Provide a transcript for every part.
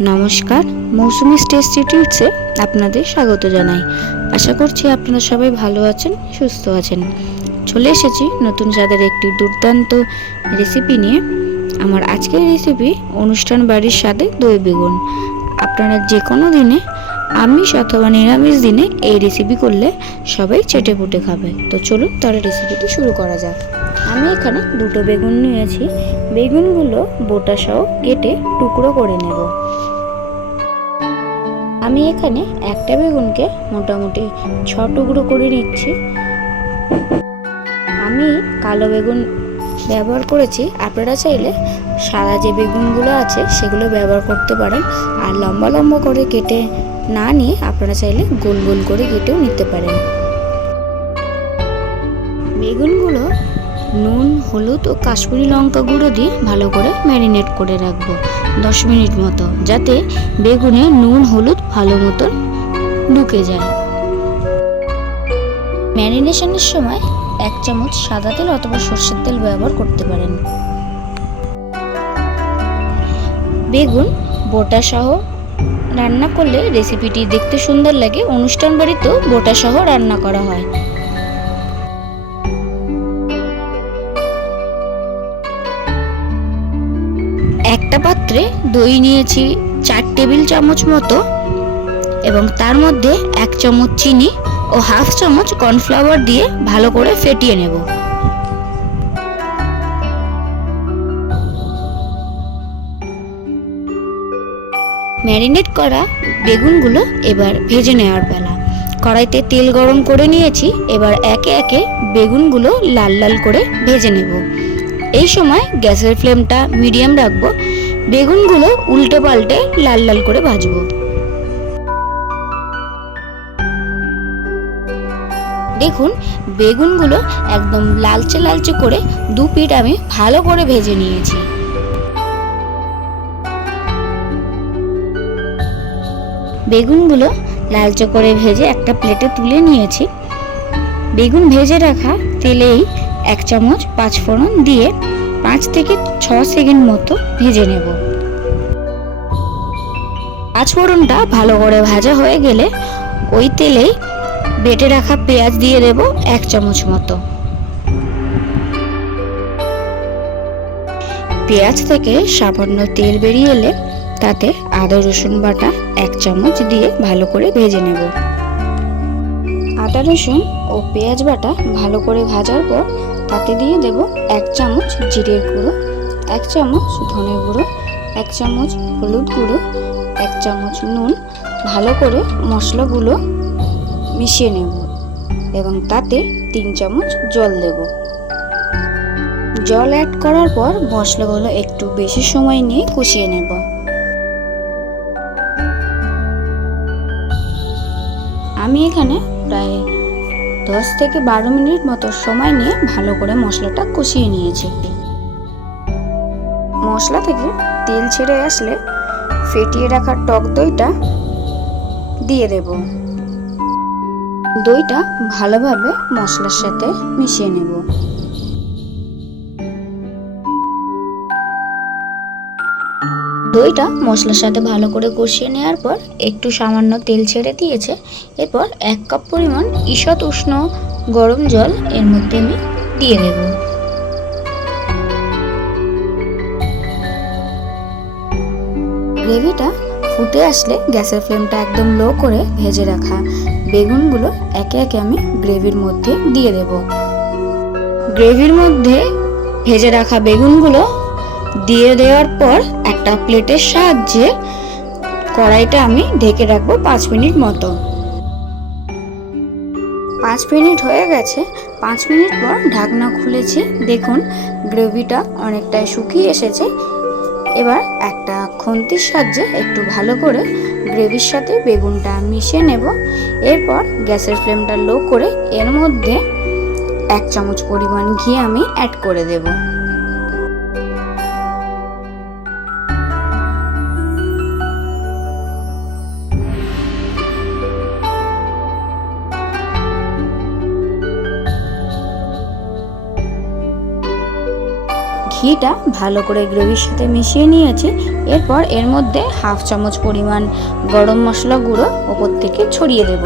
নমস্কার, মৌসুমি টেস্টি টিপসে আপনাদের স্বাগত জানাই। আশা করছি আপনারা সবাই ভালো আছেন, সুস্থ আছেন। চলে এসেছি নতুন স্বাদের একটি দুর্দান্ত রেসিপি নিয়ে। আমার আজকের রেসিপি অনুষ্ঠান বাড়ির স্বাদে দই বেগুন। আপনারা যে কোনো দিনে আমিষ অথবা নিরামিষ দিনে এই রেসিপি করলে সবাই চেটে পুটে খাবে। তো চলুন তাহলে রেসিপিটি শুরু করা যাক। আমি এখানে দুটো বেগুন নিয়েছি। বেগুনগুলো বোটা সহ কেটে টুকরো করে নেব। আমি এখানে একটা বেগুনকে মোটামুটি 6 টুকরো করে নিচ্ছি। আমি কালো বেগুন ব্যবহার করেছি, আপনারা চাইলে সাদা যে বেগুনগুলো আছে সেগুলো ব্যবহার করতে পারেন। আর লম্বা লম্বা করে কেটে না নিয়ে আপনারা চাইলে গোল গোল করে কেটেও নিতে পারেন। বেগুনগুলো নুন, হলুদ ও কাশ্মীরি লঙ্কা গুঁড়ো দিয়ে ভালো করে ম্যারিনেট করে রাখবো 10 মিনিট মতো, যাতে বেগুনে নুন হলুদ ভালো মতন ঢুকে যায়। ম্যারিনেশনের সময় 1 চামচ সাদা তেল অথবা সরষের তেল ব্যবহার করতে পারেন। বেগুন বোটা সহ রান্না করলে রেসিপিটি দেখতে সুন্দর লাগে। অনুষ্ঠান বাড়িতেও বোটা সহ রান্না করা হয়। একটা পাত্রে দই নিয়েছি 4 টেবিল চামচ মতো, এবং তার মধ্যে 1 চামচ চিনি ও হাফ চামচ কর্নফ্লাওয়ার দিয়ে ভালো করে ফেটিয়ে নেব। ম্যারিনেট করা বেগুনগুলো এবার ভেজে নেওয়ার পালা। কড়াইতে তেল গরম করে নিয়েছি। এবার একে একে বেগুনগুলো লাল লাল করে ভেজে নেব। এই সময় গ্যাসের ফ্লেমটা মিডিয়াম রাখবো। বেগুনগুলো উল্টে পাল্টে লাল লাল করে ভাজবো। দেখুন, বেগুনগুলো একদম লালচে লালচে করে 2 পিঠ আমি ভালো করে ভেজে নিয়েছি। বেগুনগুলো লালচে করে ভেজে একটা প্লেটে তুলে নিয়েছি। বেগুন ভেজে রাখা তেলেই 1 চামচ 5 ফোড়ন দিয়ে 5 থেকে 6 সেকেন্ড মতো ভেজে নেব। 5 ফোড়নটা ভালো করে ভাজা হয়ে গেলে ওই তেলেই বেটে রাখা পেঁয়াজ দিয়ে দেব 1 চামচ মতো। পেঁয়াজ থেকে সামান্য তেল বেরিয়ে এলে তাতে আদা রসুন বাটা 1 চামচ দিয়ে ভালো করে ভেজে নেব। আদা রসুন ও পেঁয়াজ বাটা ভালো করে ভাজার পর তাতে দিয়ে দেব 1 চামচ জিরের গুঁড়ো, 1 চামচ ধনে গুঁড়ো, 1 চামচ হলুদ গুঁড়ো, 1 চামচ নুন। ভালো করে মশলাগুলো মিশিয়ে নেব এবং তাতে 3 চামচ জল দেব। জল অ্যাড করার পর মশলাগুলো একটু বেশি সময় নিয়ে কষিয়ে নেব। আমি এখানে প্রায় 10 থেকে 12 মিনিট মতো সময় নিয়ে ভালো করে মশলাটা কষিয়ে নিয়েছি। মশলা থেকে তেল ছেড়ে আসলে ফেটিয়ে রাখা টক দইটা দিয়ে দেব। দইটা ভালোভাবে মশলার সাথে মিশিয়ে নেব। দইটা মশলার সাথে ভালো করে কষিয়ে নেওয়ার পর একটু সামান্য তেল ছেড়ে দিয়েছে। এরপর 1 কাপ পরিমাণ ঈষৎ উষ্ণ গরম জল এর মধ্যে আমি দিয়ে দেব। গ্রেভিটা ফুটে আসলে গ্যাসের ফ্লেমটা একদম লো করে ভেজে রাখা বেগুনগুলো একে একে আমি গ্রেভির মধ্যে দিয়ে দেব। গ্রেভির মধ্যে ভেজে রাখা বেগুনগুলো দিয়ে দেওয়ার পর একটা প্লেটের সাহায্যে কড়াইটা আমি ঢেকে রাখবো 5 মিনিট মতো। 5 মিনিট হয়ে গেছে। 5 মিনিট পর ঢাকনা খুলেছি। দেখুন, গ্রেভিটা অনেকটাই শুকিয়ে এসেছে। এবার একটা খুন্তির সাহায্যে একটু ভালো করে গ্রেভির সাথে বেগুনটা মিশিয়ে নেব। এরপর গ্যাসের ফ্লেমটা লো করে এর মধ্যে 1 চামচ পরিমাণ ঘি আমি অ্যাড করে দেব। ঘিটা ভালো করে গ্রেভির সাথে মিশিয়ে নিয়েছি। এরপর এর মধ্যে 1/2 চামচ পরিমাণ গরম মশলা গুঁড়ো ওপর থেকে ছড়িয়ে দেব।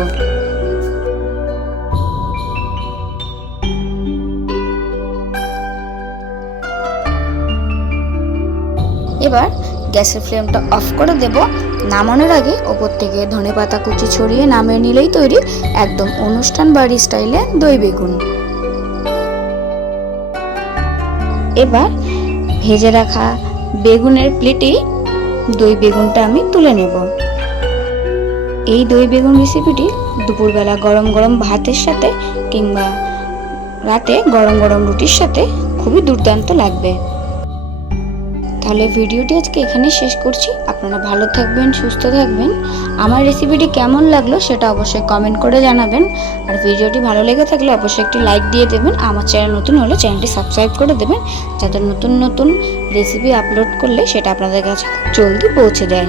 এবার গ্যাসের ফ্লেমটা অফ করে দেব। নামানোর আগে ওপর থেকে ধনেপাতা কুচি ছড়িয়ে নামিয়ে নিলেই তৈরি একদম অনুষ্ঠান বাড়ি স্টাইলে দই বেগুন। এবার ভেজে রাখা বেগুনের প্লেটেই দই বেগুনটা আমি তুলে নেব। এই দই বেগুন রেসিপিটি দুপুরবেলা গরম গরম ভাতের সাথে কিংবা রাতে গরম গরম রুটির সাথে খুবই দুর্দান্ত লাগবে। তাহলে ভিডিওটি আজকে এখানে শেষ করছি। আপনারা ভালো থাকবেন, সুস্থ থাকবেন। আমার রেসিপিটি কেমন লাগলো সেটা অবশ্যই কমেন্ট করে জানাবেন। আর ভিডিওটি ভালো লেগে থাকলে অবশ্যই একটি লাইক দিয়ে দেবেন। আমার চ্যানেল নতুন হলে চ্যানেলটি সাবস্ক্রাইব করে দেবেন, যাতে নতুন নতুন রেসিপি আপলোড করলে সেটা আপনাদের কাছে জলদি পৌঁছে যায়।